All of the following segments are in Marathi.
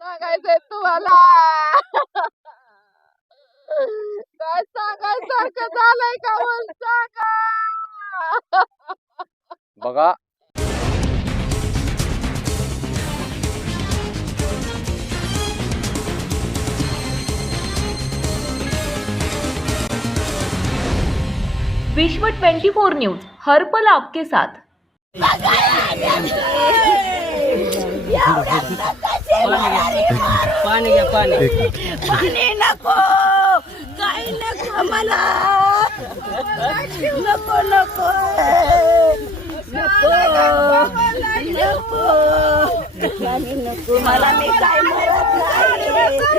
सांगायचंय तुम्हाला. काय सांगायसारखं झालंय का मग सांगा. बघा. विश्व 24 न्यूज़ हर पल आपके साथ. पाणी घ्या पाणी पाणी नको काही नको मला नको नको नको नको पाणी नको मला मी काय मरत नाही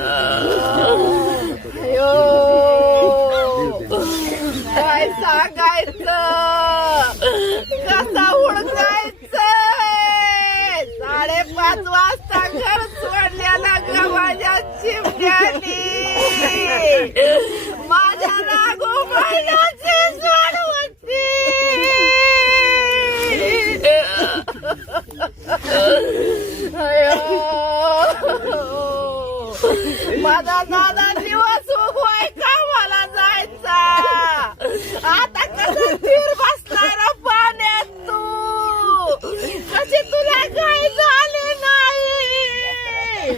Uh.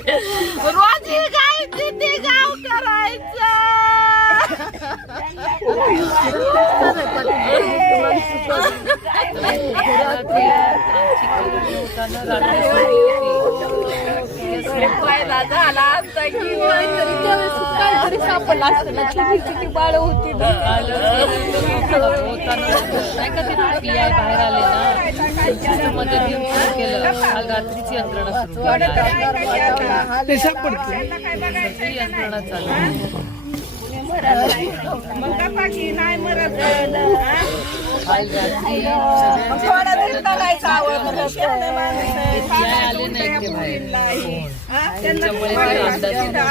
रोज गाय किती गाव करायचं. बाळ होती बाहेर आले. ना केलं काल रात्रीची यंत्रणा सुरू केली यंत्रणा चालू काल रात्री आले नाही ते बाहेर अंदाज